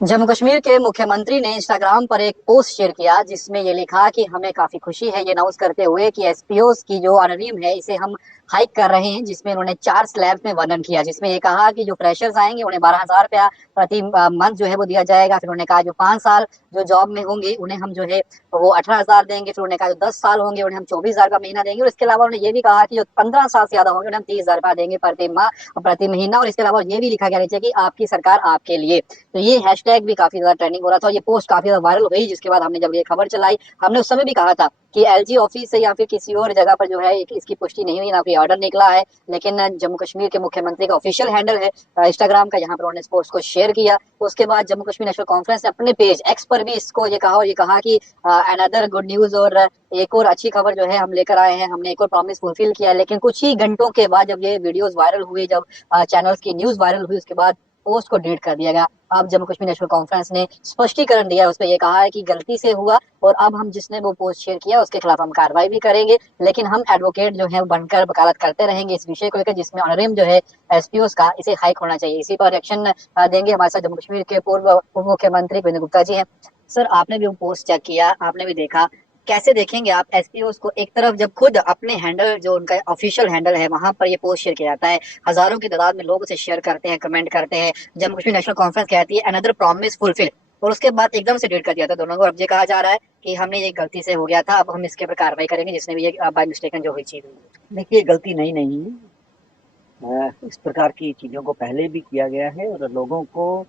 जम्मू कश्मीर के मुख्यमंत्री ने इंस्टाग्राम पर एक पोस्ट शेयर किया जिसमें ये लिखा कि हमें काफी खुशी है ये अनाउंस करते हुए कि एसपीओस की जो ऑनरियम है इसे हम हाइक कर रहे हैं। जिसमें उन्होंने 4 स्लैब्स में वर्णन किया, जिसमें ये कहा कि जो फ्रेशर्स आएंगे उन्हें 12,000 रुपया प्रति मंथ जो है वो दिया जाएगा। फिर उन्होंने कहा जो 5 साल जो जॉब में होंगे उन्हें हम जो है वो 18,000 देंगे। फिर उन्होंने कहा जो 10 साल होंगे उन्हें हम 24,000 का महीना देंगे। और इसके अलावा उन्होंने ये भी कहा कि जो 15 साल से ज्यादा होंगे उन्हें हम 30,000 रुपया देंगे प्रति माह और प्रति महीना। और इसके अलावा ये भी लिखा गया नीचे कि आपकी सरकार आपके लिए। तो ये हैशटैग भी काफी ज्यादा ट्रेंडिंग हो रहा था और ये पोस्ट काफी ज्यादा वायरल हुई। जिसके बाद हमने जब ये खबर चलाई, हमने उस समय भी कहा था कि एलजी ऑफिस से या फिर किसी और जगह पर जो है इसकी पुष्टि नहीं हुई, ना कोई ऑर्डर निकला है। लेकिन जम्मू कश्मीर के मुख्यमंत्री का ऑफिशियल हैंडल है इंस्टाग्राम का, यहाँ पर उन्होंने इस पोस्ट को शेयर किया। उसके बाद जम्मू कश्मीर नेशनल कॉन्फ्रेंस ने अपने पेज एक्स पर भी इसको ये कहा कि अनदर गुड न्यूज, और एक और अच्छी खबर जो है हम लेकर आए हैं, हमने एक और प्रॉमिस फुलफिल किया। लेकिन कुछ ही घंटों के बाद जब ये वीडियोस वायरल हुए, जब चैनल्स की न्यूज वायरल हुई, उसके बाद पोस्ट को डिलीट कर दिया गया। अब जम्मू कश्मीर नेशनल कॉन्फ्रेंस ने स्पष्टीकरण दिया, उस पर यह कहा है कि गलती से हुआ और अब हम जिसने वो पोस्ट शेयर किया उसके खिलाफ हम कार्रवाई भी करेंगे। लेकिन हम एडवोकेट जो है वो बनकर वकालत करते रहेंगे इस विषय को लेकर, जिसमें ऑनरेरियम जो है एसपीओस का इसे हाइक होना चाहिए। इसी पर रिएक्शन देंगे हमारे साथ जम्मू कश्मीर के पूर्व उप मुख्यमंत्री गोविंद गुप्ता जी हैं। सर, आपने भी वो पोस्ट चेक किया, आपने भी देखा, कैसे देखेंगे आप एसपीओ को? एक तरफ जब खुद अपने हैंडल जो उनका ऑफिशियल हैंडल है वहां पर ये पोस्ट शेयर किया जाता है, हजारों की तादाद में लोग उसे शेयर करते हैं, कमेंट करते हैं, जम्मू कश्मीर नेशनल कॉन्फ्रेंस कहती है अनदर प्रॉमिस फुलफिल, और उसके बाद एकदम से डिलीट कर दिया था दोनों को। अब ये कहा जा रहा है कि हमने ये गलती से हो गया था, अब हम इसके ऊपर कार्रवाई करेंगे जिसने भी ये बाय मिस्टेकन जो हुई चीज। देखिए, गलती नहीं है। इस प्रकार की चीज़ों को पहले भी किया गया है और लोगों को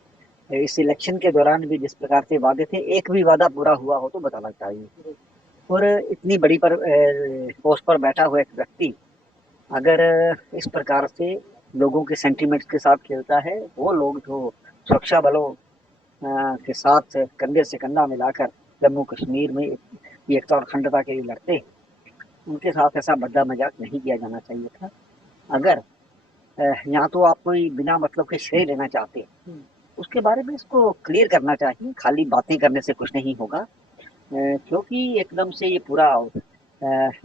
इस इलेक्शन के दौरान भी जिस प्रकार से वादे थे, एक भी वादा पूरा हुआ हो तो बताना चाहिए। और इतनी बड़ी पर पोस्ट पर बैठा हुआ एक व्यक्ति अगर इस प्रकार से लोगों के सेंटिमेंट्स के साथ खेलता है, वो लोग जो सुरक्षा बलों के साथ कंधे से कंधा मिलाकर जम्मू कश्मीर में एकता और अखंडता के लिए लड़ते हैं, उनके साथ ऐसा भद्दा मजाक नहीं किया जाना चाहिए था। अगर यहाँ तो आप कोई बिना मतलब के श्रेय लेना चाहते हैं, उसके बारे में इसको क्लियर करना चाहिए। खाली बातें करने से कुछ नहीं होगा, क्योंकि एकदम से ये पूरा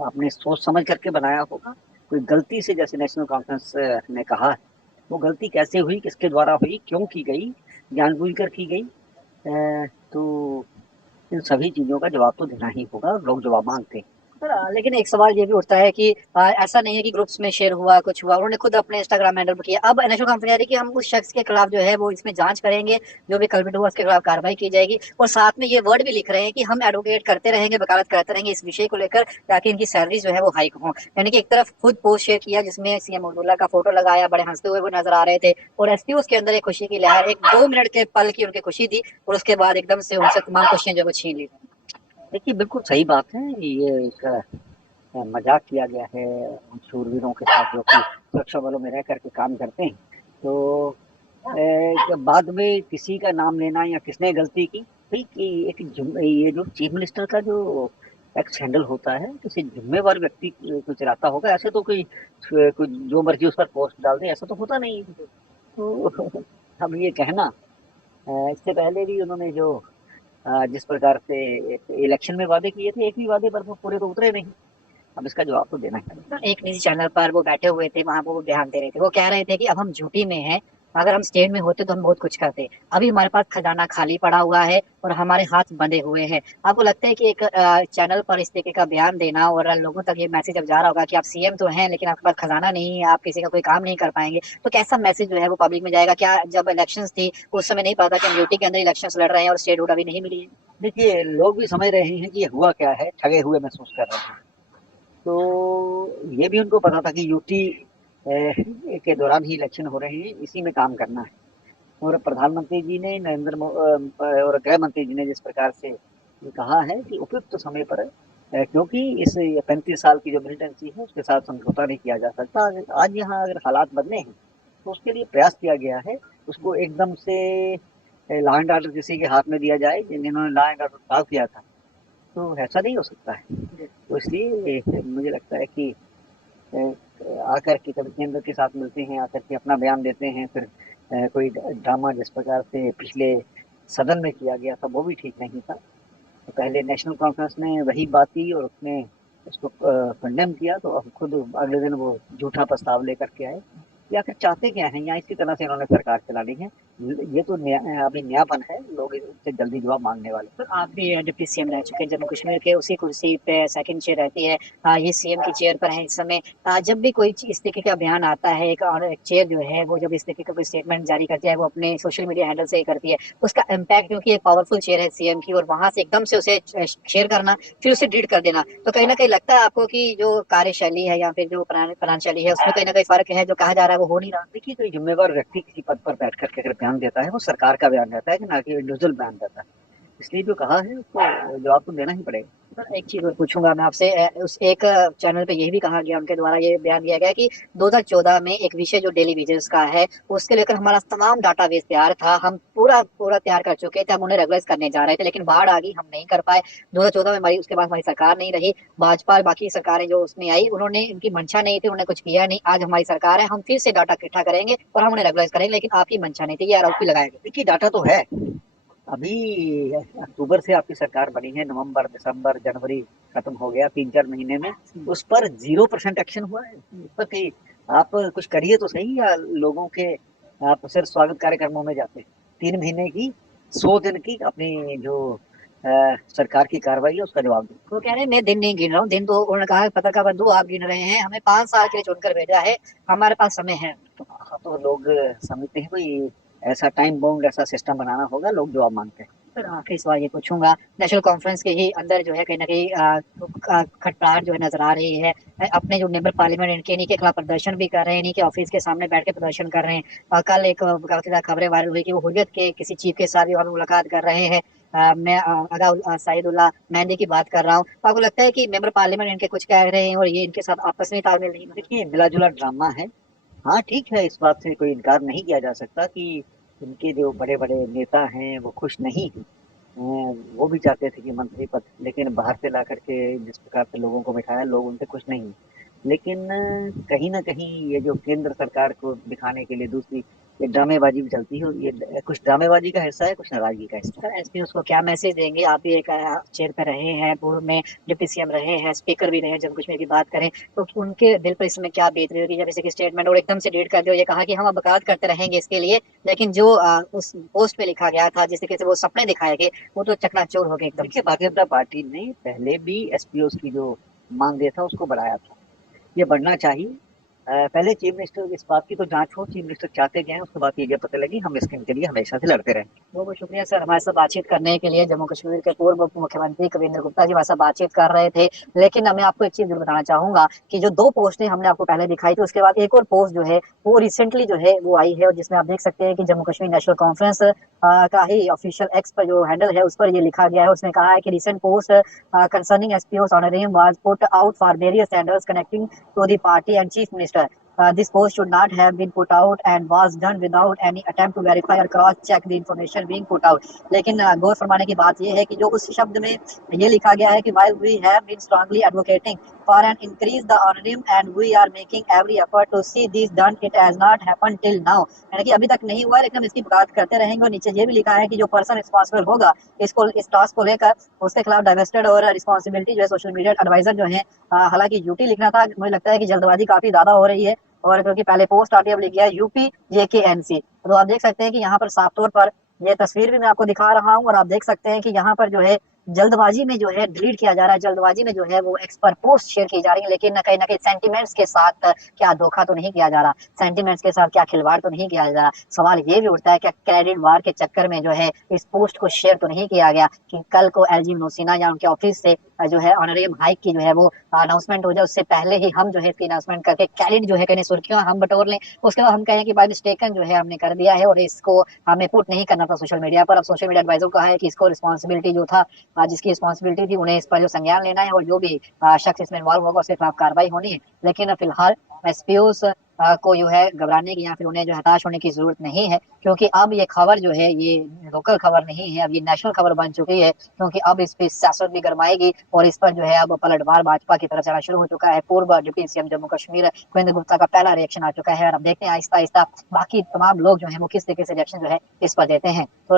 आपने सोच समझ करके बनाया होगा। कोई गलती से, जैसे नेशनल कॉन्फ्रेंस ने कहा, वो गलती कैसे हुई, किसके द्वारा हुई, क्यों की गई, जानबूझकर की गई, तो इन सभी चीज़ों का जवाब तो देना ही होगा। लोग जवाब मांगते हैं। सर, लेकिन एक सवाल ये भी उठता है कि ऐसा नहीं है कि ग्रुप्स में शेयर हुआ कुछ हुआ, उन्होंने खुद अपने इंस्टाग्राम हैंडल पर किया। अब नेशनल कॉन्फ्रेंस कह रही है कि हम उस शख्स के खिलाफ जो है वो इसमें जांच करेंगे, जो भी कल्पित हुआ उसके खिलाफ कार्रवाई की जाएगी। और साथ में ये वर्ड भी लिख रहे हैं कि हम एडवोकेट करते रहेंगे, वकालत करते रहेंगे इस विषय को लेकर, ताकि इनकी सैलरी जो है वो हाइक हो। यानी कि एक तरफ खुद पोस्ट शेयर किया जिसमें सीएम अब्दुल्ला का फोटो लगाया, बड़े हंसते हुए वो नजर आ रहे थे, और एसपी उसके अंदर एक खुशी की लहर, एक 2 मिनट के पल की उनकी खुशी थी, और उसके बाद एकदम से उनसे तमाम खुशियां जो है वो छीन ली। देखिए, बिल्कुल सही बात है। ये एक मजाक किया गया है उन शूरवीरों के साथ जो कि सुरक्षा बलों में रह करके काम करते हैं। तो बाद में किसी का नाम लेना या किसने गलती की, भाई कि ये जो चीफ मिनिस्टर का जो एक्स हैंडल होता है, किसी जिम्मेवार व्यक्ति को चलाता होगा। ऐसे तो कोई जो मर्जी उस पर पोस्ट डाल दे, ऐसा तो होता नहीं है। तो अब ये कहना, इससे पहले भी उन्होंने जो जिस प्रकार से इलेक्शन में वादे किए थे, एक भी वादे पर वो पूरे तो उतरे नहीं। अब इसका जवाब तो देना ही पड़ेगा। एक निजी चैनल पर वो बैठे हुए थे, वहां पर वो बयान दे रहे थे, वो कह रहे थे कि अब हम यूपी में हैं, अगर हम स्टेट में होते तो हम बहुत कुछ करते, अभी हमारे पास खजाना खाली पड़ा हुआ है और हमारे हाथ बंधे हुए हैं। आपको लगता है कि एक चैनल पर इस तरीके का बयान देना और लोगों तक ये मैसेज अब जा रहा होगा कि आप सीएम तो हैं लेकिन आपके पास खजाना नहीं है, आप किसी का कोई काम नहीं कर पाएंगे, तो कैसा मैसेज जो है वो पब्लिक में जाएगा? क्या जब इलेक्शंस थी उस समय नहीं पता कि हम यूटी के अंदर इलेक्शंस लड़ रहे हैं और स्टेट हुड अभी नहीं मिली है? देखिए, लोग भी समझ रहे हैं कि ये हुआ क्या है, ठगे हुए महसूस कर रहे हैं। तो ये भी उनको पता था कि यूटी के दौरान ही इलेक्शन हो रहे हैं, इसी में काम करना है। और प्रधानमंत्री जी ने, और गृह मंत्री जी ने जिस प्रकार से ये कहा है कि उपयुक्त समय पर, क्योंकि इस 35 साल की जो मिलिटेंसी है उसके साथ समझौता नहीं किया जा सकता। आज यहाँ अगर हालात बदले हैं तो उसके लिए प्रयास किया गया है। उसको एकदम से लॉ एंड ऑर्डर किसी के हाथ में दिया जाए जिन्होंने लॉ एंड ऑर्डर खराब किया था, तो ऐसा नहीं हो सकता है। तो इसलिए मुझे लगता है कि आकर के कभी केंद्र के साथ मिलते हैं, आकर के अपना बयान देते हैं, फिर कोई ड्रामा जिस प्रकार से पिछले सदन में किया गया था वो भी ठीक नहीं था। तो पहले नेशनल कॉन्फ्रेंस ने वही बात की और उसने उसको कंडेम किया, तो अब खुद अगले दिन वो झूठा प्रस्ताव लेकर के आए। या फिर चाहते क्या हैं, या इसी तरह से इन्होंने सरकार चलानी है। ये तो अभी नयापन है, लोग इससे जल्दी जवाब मांगने वाले। तो आप भी डिप्टी सीएम रह चुके हैं जम्मू कश्मीर के, उसी कुर्सी पे सेकंड चेयर रहती है। ये सीएम की चेयर पर है इस समय। जब भी कोई इस तरीके का अभियान आता है, एक और एक चेयर जो है वो जब इस तरीके का कोई स्टेटमेंट जारी करती है, वो अपने सोशल मीडिया हैंडल से ही करती है। उसका इम्पैक्ट, क्योंकि एक पावरफुल चेयर है सीएम की, और वहां से एकदम से उसे शेयर करना, फिर उसे डिलीट कर देना, तो कहीं ना कहीं लगता है आपको कि जो कार्यशैली है या फिर जो प्रणाली है उसमें कहीं ना कहीं फर्क है, जो कहा जा रहा है वो हो नहीं रहा। देखिए, कोई जिम्मेवार व्यक्ति किसी पद पर बैठ करके अगर बयान देता है, वो सरकार का बयान रहता है कि ना कि इंडिविजुअल बयान रहता है। इसलिए जो कहा है उसको जवाब तो देना ही पड़ेगा। सर, एक चीज और पूछूंगा मैं आपसे। उस एक चैनल पे यही भी कहा गया, उनके द्वारा ये बयान दिया गया कि 2014 में एक विषय जो डेली विजेस का है उसके लेकर हमारा तमाम डाटाबेस तैयार था, हम पूरा पूरा तैयार कर चुके थे, हम उन्हें रेगुलराइज करने जा रहे थे, लेकिन बाढ़ आ गई, हम नहीं कर पाए। 2014 में हमारी, उसके बाद हमारी सरकार नहीं रही, भाजपा बाकी सरकारें जो उसमें आई, उन्होंने, उनकी मंशा नहीं थी, उन्होंने कुछ किया नहीं। आज हमारी सरकार है, हम फिर से डाटा इकट्ठा करेंगे और हम उन्हें रेगुलराइज करेंगे, लेकिन आपकी मंशा नहीं थी, ये आरोप भी लगाया गया। देखिए, डाटा तो है। अभी अक्टूबर से आपकी सरकार बनी है, नवंबर, दिसंबर, जनवरी खत्म हो गया, 3-4 महीने में उस पर 0% एक्शन हुआ है। उस पर कहीं आप कुछ करिए तो सही, या लोगों के आप सिर्फ स्वागत कार्यक्रमों में जाते हैं। 3 महीने की, 100 दिन की अपनी जो सरकार की कार्रवाई है उसका जवाब दो। वो कह रहे हैं मैं दिन नहीं गिन रहा हूँ, दिन तो उन्होंने कहा पत्रकार बंधु आप गिन रहे हैं, हमें 5 साल के लिए चुनकर भेजा है, हमारे पास समय है। तो लोग समझते हैं कोई ऐसा टाइम बाउंड ऐसा सिस्टम बनाना होगा, लोग जवाब मांगते हैं। सर, आखिरी सवाल ये पूछूंगा। नेशनल कॉन्फ्रेंस के ही अंदर जो है कहीं ना कहीं खटपटाहट जो है नजर आ रही है। अपने जो मेंबर पार्लियामेंट इनके, इन्हीं के खिलाफ प्रदर्शन भी कर रहे हैं, इन्हीं के ऑफिस के सामने बैठ के प्रदर्शन कर रहे हैं। कल एक काफी ज्यादा खबरें वायरल हुई कि वो हुर्रियत के किसी चीफ के साथ भी वहाँ पे मुलाकात कर रहे हैं। मैं आगा सईदुल्लाह मेहंदी की बात कर रहा हूँ। तो आपको लगता है कि मेंबर पार्लियामेंट इनके कुछ कह रहे हैं और ये इनके साथ आपस में तालमेल नहीं बन रहा? देखिए, मिला जुला ड्रामा है। हाँ, ठीक है, इस बात से कोई इनकार नहीं किया जा सकता कि उनके जो बड़े बड़े नेता हैं वो खुश नहीं हैं। वो भी चाहते थे कि मंत्री पद, लेकिन बाहर से ला करके जिस प्रकार से लोगों को बिठाया, लोग उनसे खुश नहीं हैं। लेकिन कहीं ना कहीं ये जो केंद्र सरकार को दिखाने के लिए दूसरी ये ड्रामेबाजी भी चलती है, और ये कुछ ड्रामेबाजी का हिस्सा है, कुछ नाराजगी का हिस्सा है। सर, एसपी उसको क्या मैसेज देंगे? आप भी एक चेयर पे रहे हैं, पूर्व में डिप्टी सीएम रहे हैं, स्पीकर भी रहे हैं, जम्मू कश्मीर की बात करें तो उनके दिल पर इस समय क्या बीत रही होगी जब इसे स्टेटमेंट और एकदम से डिलीट कर दिया, ये कहा कि हम अब बात करते रहेंगे इसके लिए, लेकिन जो उस पोस्ट पे लिखा गया था, जिस तरीके से वो सपने दिखाए गए, वो तो चकनाचूर हो गए एकदम। देखिए, भारतीय जनता पार्टी ने पहले भी एसपीओ की जो मांग था उसको बढ़ाया था। ये बढ़ना चाहिए। पहले चीफ मिनिस्टर इस बात की तो जांच हो, चीफ मिनिस्टर चाहते क्या है, उसके बाद ये पता लगी, हम इसके लिए हमेशा से लड़ते रहे। बहुत बहुत शुक्रिया सर, हमारे साथ बातचीत करने के लिए। जम्मू कश्मीर के पूर्व उप मुख्यमंत्री कविंद्र गुप्ता जी हमारे साथ बातचीत कर रहे थे। लेकिन मैं आपको एक चीज जरूर बताना चाहूंगा कि जो 2 पोस्टें हमने आपको पहले दिखाई थी, उसके बाद एक और पोस्ट जो है वो रिसेंटली जो है वो आई है, और जिसमें आप देख सकते हैं कि जम्मू कश्मीर नेशनल कॉन्फ्रेंस का ही ऑफिशियल एक्स पर जो हैंडल है उस पर ये लिखा गया है। उसमें कहा है कि recent post concerning SPO honorarium was put out for various tenders connecting to the party and chief minister. This post should not have been put out and was done without any attempt to verify or cross check the information being put out. लेकिन गौर फरमाने की बात यह है कि जो उस शब्द में ये लिखा गया है कि while we have been strongly advocating for an increase the honorarium and we are making every effort to see this done, it has not happened till now. यानी कि अभी तक नहीं हुआ, लेकिन हम इसकी बात करते रहेंगे। और नीचे ये भी लिखा है कि जो पर्सन रिस्पॉन्सिबल होगा इसको, इस टास्क को लेकर, उसके खिलाफ डाइवेस्टेड और रिस्पॉन्सिबिलिटी जो है सोशल मीडिया एडवाइजर जो है, हालांकि यूटी लिखना था, मुझे लगता है कि जल्दबाजी काफी ज्यादा हो रही है, और क्योंकि पहले पोस्ट आती है, अब लिख गया यूपी जेकेएनसी। तो आप देख सकते हैं कि यहाँ पर साफ तौर पर ये तस्वीर भी मैं आपको दिखा रहा हूँ, और आप देख सकते हैं कि यहाँ पर जो है जल्दबाजी में जो है डिलीट किया जा रहा है, जल्दबाजी में जो है वो एक्स पर पोस्ट शेयर की जा रही है, लेकिन कहीं ना कहीं सेंटिमेंट्स के साथ क्या धोखा तो नहीं किया जा रहा, सेंटिमेंट्स के साथ क्या खिलवाड़ तो नहीं किया जा रहा। सवाल ये भी उठता है कि क्रेडिट वार के चक्कर में जो है इस पोस्ट को शेयर तो नहीं किया गया कि कल को एलजी नौसीना या उनके ऑफिस से जो है ऑनरेरियम हाइक की जो है वो अनाउंसमेंट हो जाए, उससे पहले ही हम जो है इसकी अनाउंसमेंट करके क्रेडिट जो है कहीं सुर्खियां हम बटोर लें, उसके बाद हम कहें कि बाय मिस्टेकन जो है हमने कर दिया है और इसको हमें पुट नहीं करना था सोशल मीडिया पर। अब सोशल मीडिया एडवाइजर कहा है कि इसको रिस्पॉन्सिबिलिटी जो था, जिसकी रिस्पॉन्सिबिलिटी थी, उन्हें इस पर जो संज्ञान लेना है और जो भी शख्स इसमें इन्वॉल्व होगा उसके खिलाफ कार्रवाई होनी है। लेकिन फिलहाल एसपीओस को जो है घबराने की या फिर उन्हें जो हताश होने की जरूरत नहीं है, क्योंकि अब ये खबर जो है ये लोकल खबर नहीं है, अब ये नेशनल खबर बन चुकी है, क्योंकि अब इस पर सियासत भी गरमाएगी और इस पर जो है अब पलटवार भाजपा की तरफ चलना शुरू हो चुका है। पूर्व डिप्टी सीएम जम्मू कश्मीर कविंद्र गुप्ता का पहला रिएक्शन आ चुका है, और अब देखते हैं आहिस्ता आहिस्ता बाकी तमाम लोग जो है वो किस तरीके से रिएक्शन जो है इस पर देते हैं। तो